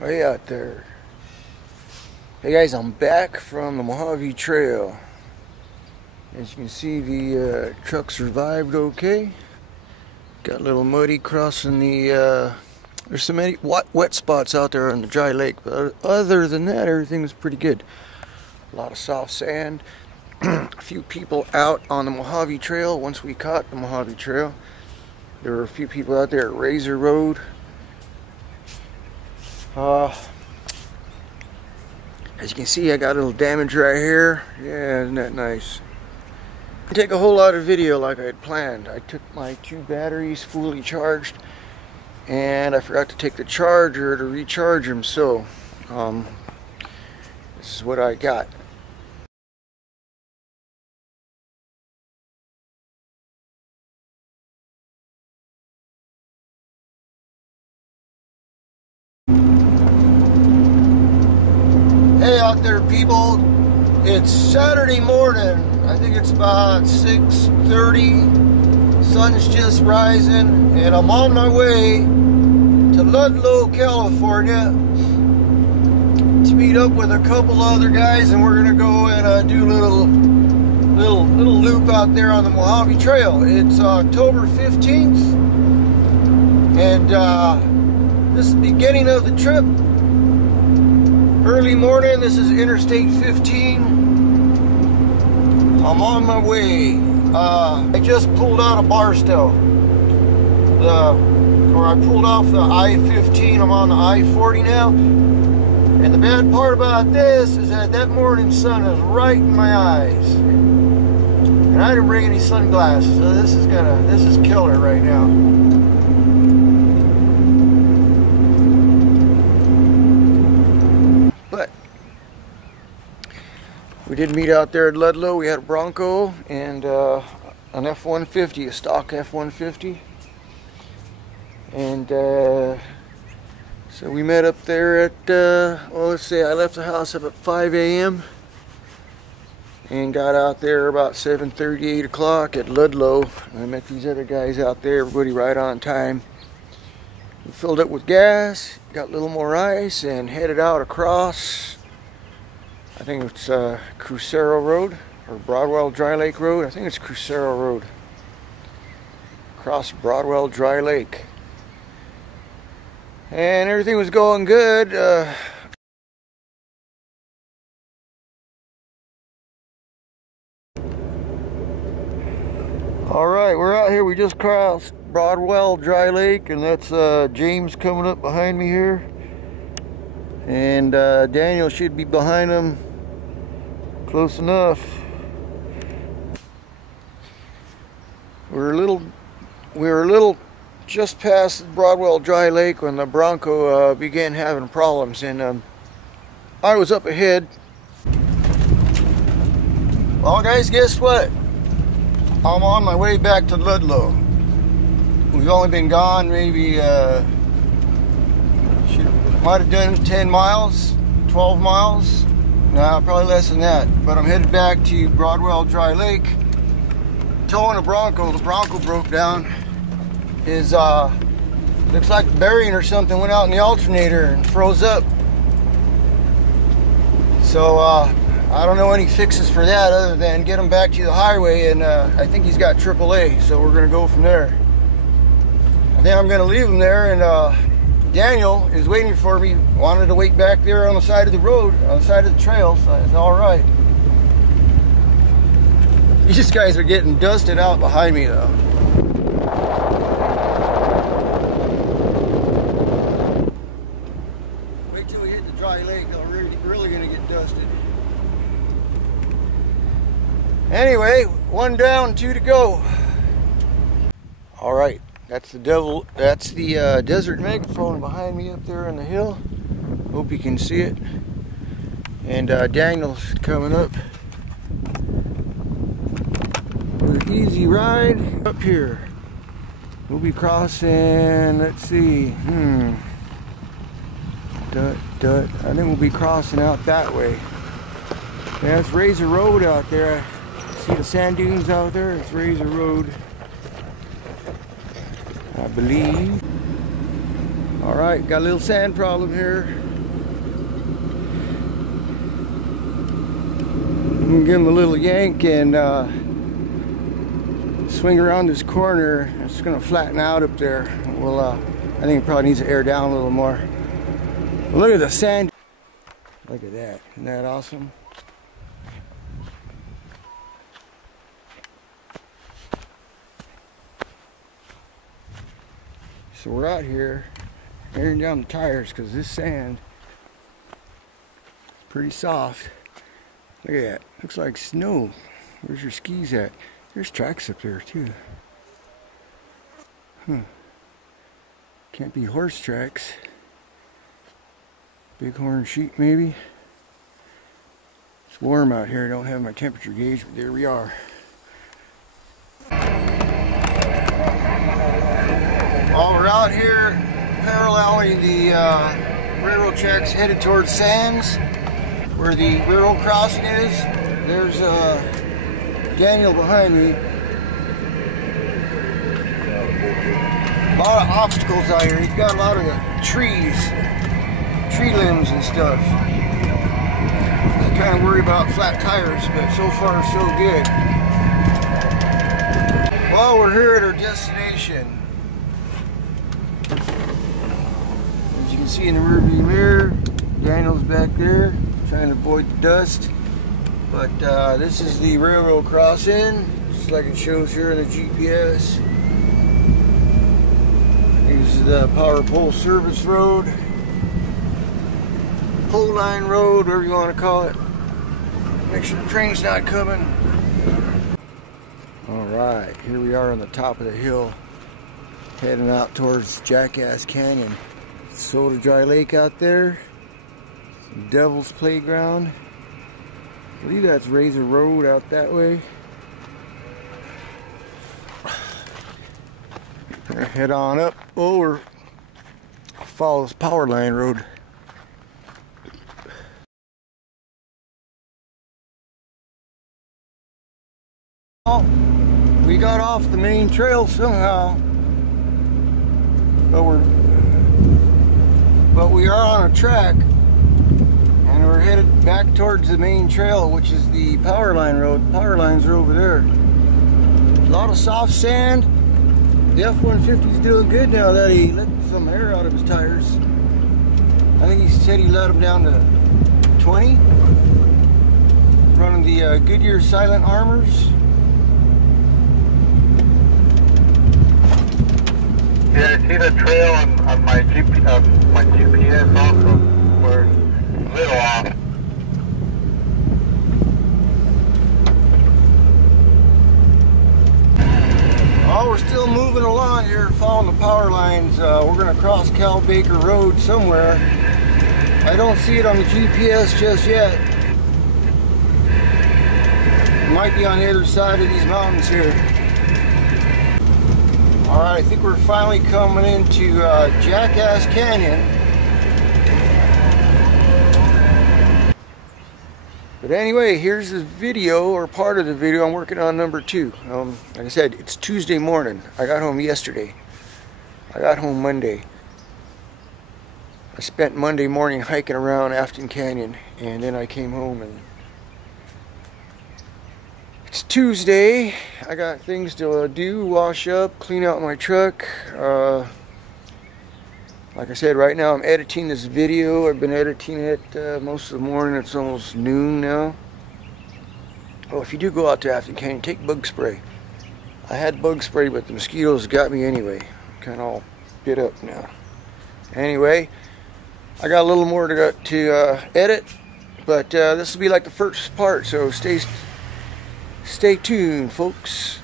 Way out there. Hey guys, I'm back from the Mojave Trail. As you can see, the truck survived okay. Got a little muddy crossing the there's some wet spots out there on the dry lake, but other than that, everything was pretty good. A lot of soft sand. A few people out on the Mojave Trail. Once we caught the Mojave Trail, there were a few people out there at Razor Road. As you can see, I got a little damage right here. Yeah, isn't that nice? Didn't take a whole lot of video like I had planned. I took my 2 batteries fully charged, and I forgot to take the charger to recharge them. So, this is what I got. Hey out there, people. It's Saturday morning. I think it's about 6:30. Sun's just rising, and I'm on my way to Ludlow, California to meet up with a couple other guys, and we're gonna go and do a little loop out there on the Mojave Trail. It's October 15th, and this is the beginning of the trip. Early morning. This is Interstate 15. I'm on my way. I just pulled out of Barstow. I pulled off the I-15. I'm on the I-40 now. And the bad part about this is that morning sun is right in my eyes. And I didn't bring any sunglasses, so this is killer right now. We did meet out there at Ludlow. We had a Bronco and an F-150, a stock F-150. And so we met up there at, well, let's say I left the house up at 5 a.m. and got out there about 7:30, 8 o'clock at Ludlow. And I met these other guys out there, everybody right on time. We filled up with gas, got a little more ice, and headed out across, I think it's Crucero Road or Broadwell Dry Lake Road. I think it's Crucero Road. Across Broadwell Dry Lake. And everything was going good. Alright, we're out here. We just crossed Broadwell Dry Lake, and that's James coming up behind me here. And Daniel should be behind him. Close enough. We were a little just past Broadwell Dry Lake when the Bronco began having problems, and I was up ahead. Well, guys, guess what? I'm on my way back to Ludlow. We've only been gone maybe might have done 10 miles, 12 miles. No, probably less than that. But I'm headed back to Broadwell Dry Lake. Towing a Bronco. The Bronco broke down. His looks like the bearing or something went out in the alternator and froze up. So I don't know any fixes for that other than get him back to the highway, and I think he's got AAA, so we're gonna go from there. I think I'm gonna leave him there, and Daniel is waiting for me. Wanted to wait back there on the side of the road, on the side of the trail, so it's all right. These guys are getting dusted out behind me, though. Wait till we hit the dry lake. They're really going to get dusted. Anyway, 1 down, 2 to go. All right. That's the desert megaphone behind me up there on the hill. Hope you can see it. And Daniel's coming up. With easy ride up here. We'll be crossing, let's see, I think we'll be crossing out that way. Yeah, it's Razor Road out there. See the sand dunes out there? It's Razor Road, I believe. Alright, got a little sand problem here. I'm gonna give him a little yank and swing around this corner. It's gonna flatten out up there. Well, I think it probably needs to air down a little more. Look at the sand. Look at that. Isn't that awesome? So we're out here airing down the tires because this sand is pretty soft. Look at that. Looks like snow. Where's your skis at? There's tracks up there too. Huh. Can't be horse tracks. Bighorn sheep maybe. It's warm out here. I don't have my temperature gauge, but there we are. Well, we're out here paralleling the railroad tracks headed towards Sands, where the railroad crossing is. There's Daniel behind me. A lot of obstacles out here. He's got a lot of trees, tree limbs and stuff. I kind of worry about flat tires, but so far so good. Well, we're here at our destination. As you can see in the rearview mirror, Daniel's back there trying to avoid the dust. But this is the railroad crossing, just like it shows here in the GPS. This is the power pole service road, pole line road, whatever you want to call it. Make sure the train's not coming. Alright, here we are on the top of the hill, heading out towards Jackass Canyon. Soda Dry Lake out there, Devil's Playground. I believe that's Razor Road out that way. Head on up over, follow this power line road. Oh, we got off the main trail somehow, but we are on a track, and we're headed back towards the main trail, which is the power line road. Power lines are over there. A lot of soft sand. The F-150 is doing good now that he let some air out of his tires. I think he said he let them down to 20. Running the Goodyear Silent Armors. Yeah, I see the trail on my GPS also. We're a little off. Oh, we're still moving along here, following the power lines. We're going to cross Cal Baker Road somewhere. I don't see it on the GPS just yet. It might be on the other side of these mountains here. Alright, I think we're finally coming into Jackass Canyon. But anyway, here's the video, or part of the video. I'm working on number 2. Like I said, it's Tuesday morning. I got home yesterday. I got home Monday. I spent Monday morning hiking around Afton Canyon, and then I came home, and it's Tuesday. I got things to do, wash up, clean out my truck. Like I said, right now I'm editing this video. I've been editing it most of the morning. It's almost noon now. Oh, if you do go out to Afton Canyon, take bug spray. I had bug spray, but the mosquitoes got me anyway. I'm kind of all bit up now. Anyway, I got a little more to edit, but this will be like the first part, so stay tuned, folks.